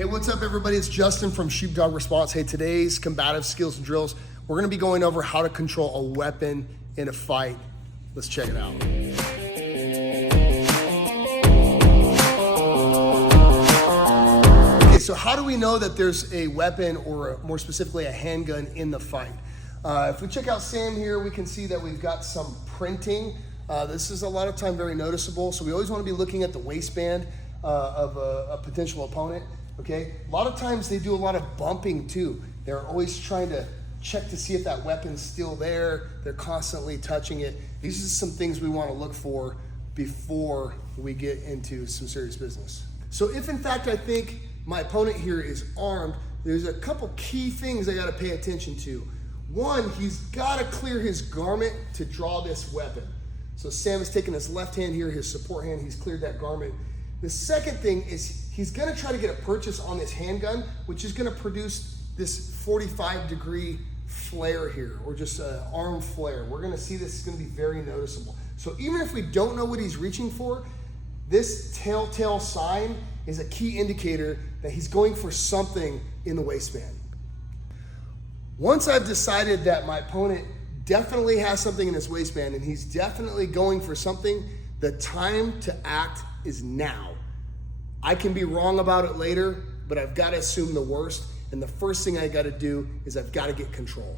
Hey, what's up everybody? It's Justin from Sheepdog Response. Hey, today's combative skills and drills, we're gonna be going over how to control a weapon in a fight. Let's check it out. Okay, so how do we know that there's a weapon, or more specifically a handgun, in the fight? If we check out Sam here, we can see that we've got some printing. This is a lot of time very noticeable, so we always wanna be looking at the waistband of a potential opponent. Okay, a lot of times they do a lot of bumping too. They're always trying to check to see if that weapon's still there. They're constantly touching it. These are some things we want to look for before we get into some serious business. So if in fact I think my opponent here is armed, there's a couple key things I got to pay attention to. One, he's got to clear his garment to draw this weapon. So Sam has taken his left hand here, his support hand, he's cleared that garment. The second thing is he's gonna try to get a purchase on this handgun, which is gonna produce this 45-degree flare here, or just an arm flare. We're gonna see this is gonna be very noticeable. So even if we don't know what he's reaching for, this telltale sign is a key indicator that he's going for something in the waistband. Once I've decided that my opponent definitely has something in his waistband and he's definitely going for something, the time to act is now. I can be wrong about it later, but I've got to assume the worst. And the first thing I got to do is I've got to get control.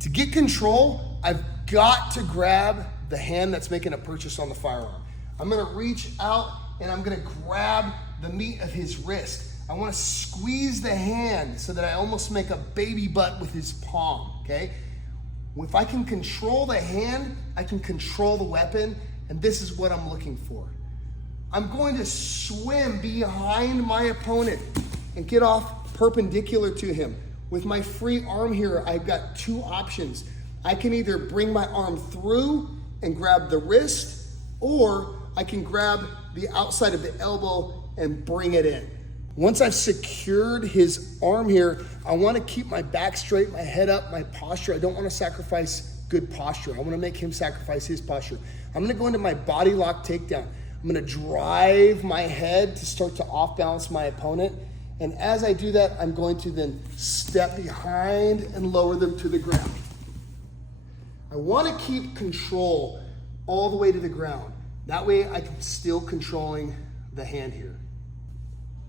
To get control, I've got to grab the hand that's making a purchase on the firearm. I'm going to reach out and I'm going to grab the meat of his wrist. I want to squeeze the hand so that I almost make a baby butt with his palm, okay? If I can control the hand, I can control the weapon, and this is what I'm looking for. I'm going to swim behind my opponent and get off perpendicular to him. With my free arm here, I've got two options. I can either bring my arm through and grab the wrist, or I can grab the outside of the elbow and bring it in. Once I've secured his arm here, I want to keep my back straight, my head up, my posture. I don't want to sacrifice good posture. I want to make him sacrifice his posture. I'm going to go into my body lock takedown. I'm gonna drive my head to start to off balance my opponent. And as I do that, I'm going to then step behind and lower them to the ground. I wanna keep control all the way to the ground. That way I can still controlling the hand here.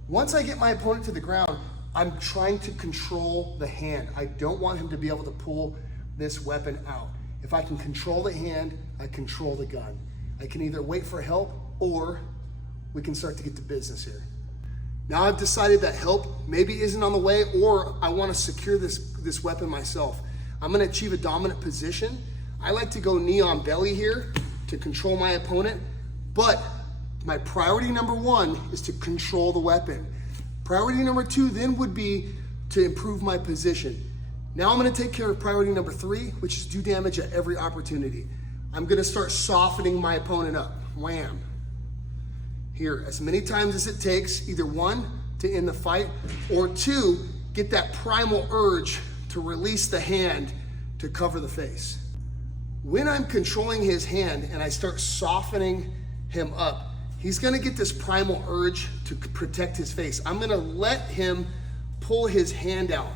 Once I get my opponent to the ground, I'm trying to control the hand. I don't want him to be able to pull this weapon out. If I can control the hand, I control the gun. I can either wait for help or we can start to get to business here. Now I've decided that help maybe isn't on the way, or I want to secure this weapon myself. I'm going to achieve a dominant position. I like to go knee on belly here to control my opponent, but my priority number one is to control the weapon. Priority number two then would be to improve my position. Now I'm going to take care of priority number three, which is do damage at every opportunity. I'm going to start softening my opponent up. Wham. Here, as many times as it takes, either one, to end the fight, or two, get that primal urge to release the hand to cover the face. When I'm controlling his hand and I start softening him up, he's gonna get this primal urge to protect his face. I'm gonna let him pull his hand out.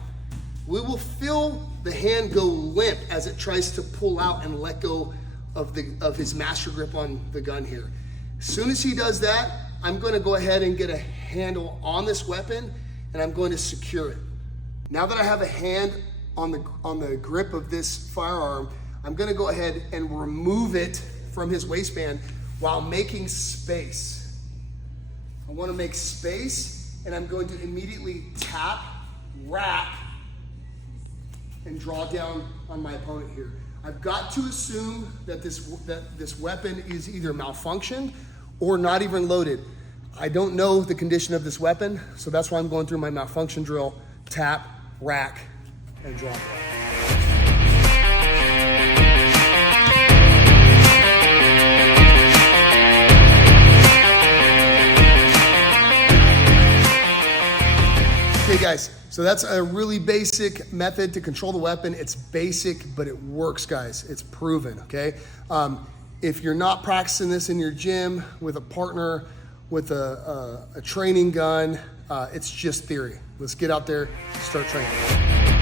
We will feel the hand go limp as it tries to pull out and let go of his master grip on the gun here. As soon as he does that, I'm going to go ahead and get a handle on this weapon and I'm going to secure it. Now that I have a hand on the grip of this firearm, I'm going to go ahead and remove it from his waistband while making space. I want to make space, and I'm going to immediately tap, rack, and draw down on my opponent here. I've got to assume that this weapon is either malfunctioned or not even loaded. I don't know the condition of this weapon, so that's why I'm going through my malfunction drill, tap, rack, and draw down. Okay guys, so that's a really basic method to control the weapon. It's basic, but it works, guys. It's proven, okay? If you're not practicing this in your gym with a partner, with a training gun, It's just theory. Let's get out there, start training.